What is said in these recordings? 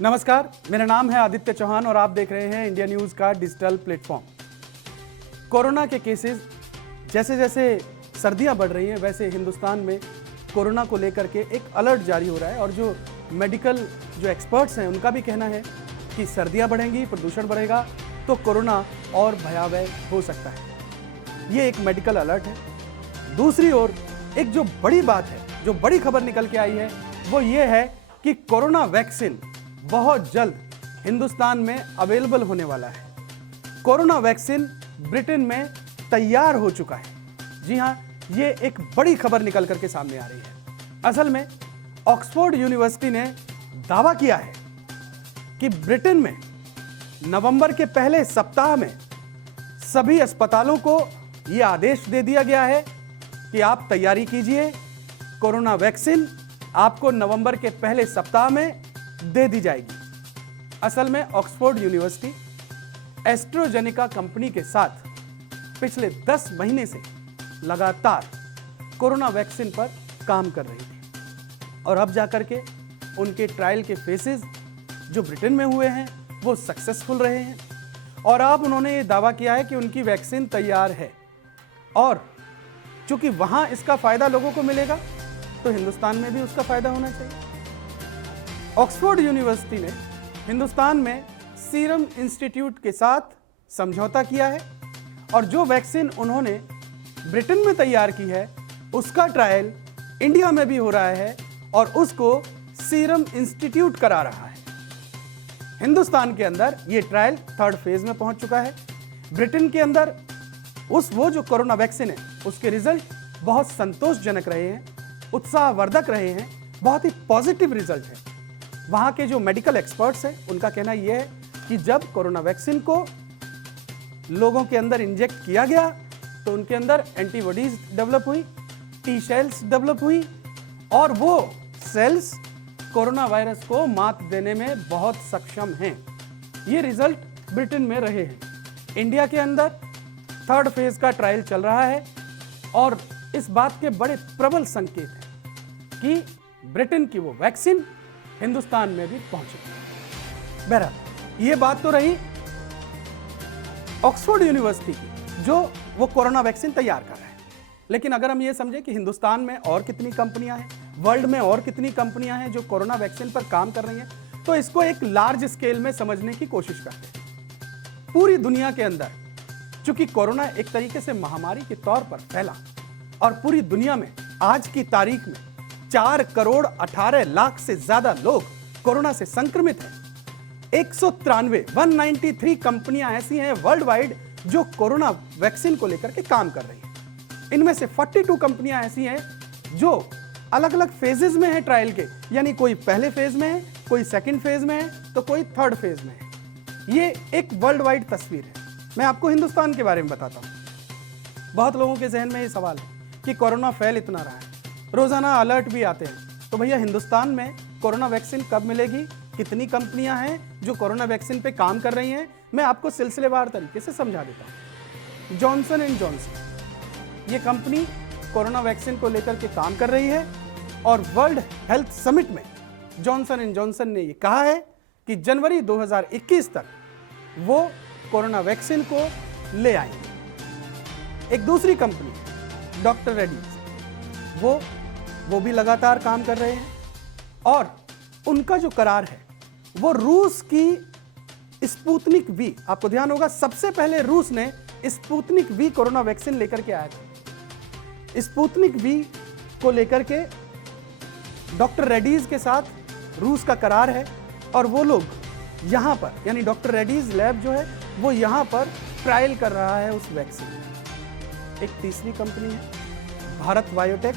नमस्कार, मेरा नाम है आदित्य चौहान और आप देख रहे हैं इंडिया न्यूज का डिजिटल प्लेटफॉर्म। कोरोना के केसेस जैसे जैसे सर्दियां बढ़ रही हैं वैसे हिंदुस्तान में कोरोना को लेकर के एक अलर्ट जारी हो रहा है और जो मेडिकल जो एक्सपर्ट्स हैं उनका भी कहना है कि सर्दियां बढ़ेंगी, प्रदूषण बढ़ेगा तो कोरोना और भयावह हो सकता है। ये एक मेडिकल अलर्ट है। दूसरी ओर एक जो बड़ी बात है, जो बड़ी खबर निकल के आई है वो ये है कि कोरोना वैक्सीन बहुत जल्द हिंदुस्तान में अवेलेबल होने वाला है। कोरोना वैक्सीन ब्रिटेन में तैयार हो चुका है। जी हां, ये एक बड़ी खबर निकल करके सामने आ रही है। असल में ऑक्सफोर्ड यूनिवर्सिटी ने दावा किया है कि ब्रिटेन में नवंबर के पहले सप्ताह में सभी अस्पतालों को यह आदेश दे दिया गया है कि आप तैयारी कीजिए, कोरोना वैक्सीन आपको नवंबर के पहले सप्ताह में दे दी जाएगी। असल में ऑक्सफोर्ड यूनिवर्सिटी एस्ट्रोजेनेका कंपनी के साथ पिछले 10 महीने से लगातार कोरोना वैक्सीन पर काम कर रही थी और अब जाकर के उनके ट्रायल के फेसेस जो ब्रिटेन में हुए हैं वो सक्सेसफुल रहे हैं और अब उन्होंने ये दावा किया है कि उनकी वैक्सीन तैयार है और चूंकि वहां इसका फायदा लोगों को मिलेगा तो हिंदुस्तान में भी उसका फायदा होना चाहिए। ऑक्सफोर्ड यूनिवर्सिटी ने हिंदुस्तान में सीरम इंस्टीट्यूट के साथ समझौता किया है और जो वैक्सीन उन्होंने ब्रिटेन में तैयार की है उसका ट्रायल इंडिया में भी हो रहा है और उसको सीरम इंस्टीट्यूट करा रहा है। हिंदुस्तान के अंदर ये ट्रायल 3rd फेज में पहुंच चुका है। ब्रिटेन के अंदर वो जो कोरोना वैक्सीन है उसके रिजल्ट बहुत संतोषजनक रहे हैं, उत्साहवर्धक रहे हैं, बहुत ही पॉजिटिव रिजल्ट है। वहां के जो मेडिकल एक्सपर्ट्स हैं उनका कहना यह है कि जब कोरोना वैक्सीन को लोगों के अंदर इंजेक्ट किया गया तो उनके अंदर एंटीबॉडीज डेवलप हुई, टी सेल्स डेवलप हुई और वो सेल्स कोरोना वायरस को मात देने में बहुत सक्षम हैं। ये रिजल्ट ब्रिटेन में रहे हैं। इंडिया के अंदर 3rd फेज का ट्रायल चल रहा है और इस बात के बड़े प्रबल संकेत हैं कि ब्रिटेन की वो वैक्सीन हिंदुस्तान में भी पहुंचेगी। बहरहाल ये बात तो रही ऑक्सफोर्ड यूनिवर्सिटी की जो वो कोरोना वैक्सीन तैयार कर रहा है, लेकिन अगर हम ये समझे कि हिंदुस्तान में और कितनी कंपनियां हैं, वर्ल्ड में और कितनी कंपनियां हैं जो कोरोना वैक्सीन पर काम कर रही हैं, तो इसको एक लार्ज स्केल में समझने की कोशिश करते हैं। पूरी दुनिया के अंदर चूंकि कोरोना एक तरीके से महामारी के तौर पर फैला और पूरी दुनिया में आज की तारीख में 4,18,00,000 से ज्यादा लोग कोरोना से संक्रमित हैं। 193 कंपनियां ऐसी हैं वर्ल्ड वाइड जो कोरोना वैक्सीन को लेकर के काम कर रही हैं। इनमें से 42 कंपनियां ऐसी हैं जो अलग अलग फेजेस में है ट्रायल के, यानी कोई पहले फेज में है, कोई 2nd फेज में है तो कोई 3rd फेज में है। ये एक वर्ल्ड वाइड तस्वीर है। मैं आपको हिंदुस्तान के बारे में बताता हूं। बहुत लोगों के जहन में ये सवाल है कि कोरोना फैल इतना रहा है, रोजाना अलर्ट भी आते हैं, तो भैया हिंदुस्तान में कोरोना वैक्सीन कब मिलेगी, कितनी कंपनियां हैं जो कोरोना वैक्सीन पे काम कर रही हैं, मैं आपको सिलसिलेवार तरीके से समझा देता हूं। जॉनसन एंड जॉनसन ये कंपनी कोरोना वैक्सीन को लेकर के काम कर रही है और वर्ल्ड हेल्थ समिट में जॉनसन एंड जॉनसन ने ये कहा है कि जनवरी 2021 तक वो कोरोना वैक्सीन को ले आएंगे। एक दूसरी कंपनी डॉक्टर रेड्डीज वो भी लगातार काम कर रहे हैं और उनका जो करार है वो रूस की स्पुतनिक वी, आपको ध्यान होगा सबसे पहले रूस ने स्पुतनिक वी कोरोना वैक्सीन लेकर के आया था। स्पुतनिक वी को लेकर के डॉक्टर रेड्डीज के साथ रूस का करार है और वो लोग यहां पर, यानी डॉक्टर रेड्डीज लैब जो है वो यहां पर ट्रायल कर रहा है उस वैक्सीन। एक तीसरी कंपनी है भारत बायोटेक।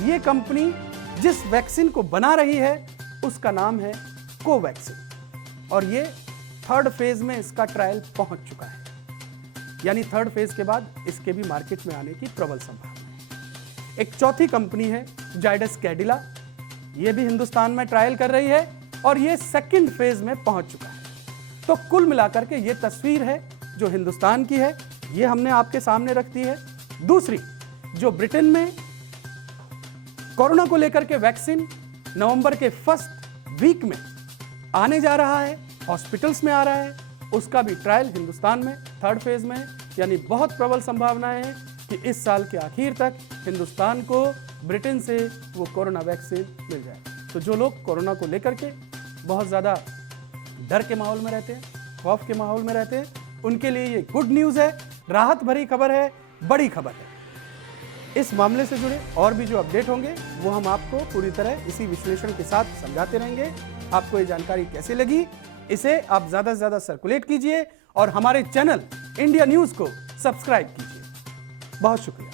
ये कंपनी जिस वैक्सीन को बना रही है उसका नाम है कोवैक्सीन और ये 3rd फेज में इसका ट्रायल पहुंच चुका है, यानी 3rd फेज के बाद इसके भी मार्केट में आने की प्रबल संभावना है। एक चौथी कंपनी है जाइडस कैडिला, ये भी हिंदुस्तान में ट्रायल कर रही है और ये 2nd फेज में पहुंच चुका है। तो कुल मिलाकर के ये तस्वीर है जो हिंदुस्तान की है, ये हमने आपके सामने रख दी है। दूसरी जो ब्रिटेन में कोरोना को लेकर के वैक्सीन नवंबर के 1st वीक में आने जा रहा है, हॉस्पिटल्स में आ रहा है, उसका भी ट्रायल हिंदुस्तान में 3rd फेज में है। यानी बहुत प्रबल संभावनाएं हैं कि इस साल के आखिर तक हिंदुस्तान को ब्रिटेन से वो कोरोना वैक्सीन मिल जाए। तो जो लोग कोरोना को लेकर के बहुत ज़्यादा डर के माहौल में रहते हैं, खौफ के माहौल में रहते हैं, उनके लिए ये गुड न्यूज़ है, राहत भरी खबर है, बड़ी खबर है। इस मामले से जुड़े और भी जो अपडेट होंगे वो हम आपको पूरी तरह इसी विश्लेषण के साथ समझाते रहेंगे। आपको ये जानकारी कैसे लगी, इसे आप ज़्यादा से ज़्यादा सर्कुलेट कीजिए और हमारे चैनल इंडिया न्यूज़ को सब्सक्राइब कीजिए। बहुत शुक्रिया।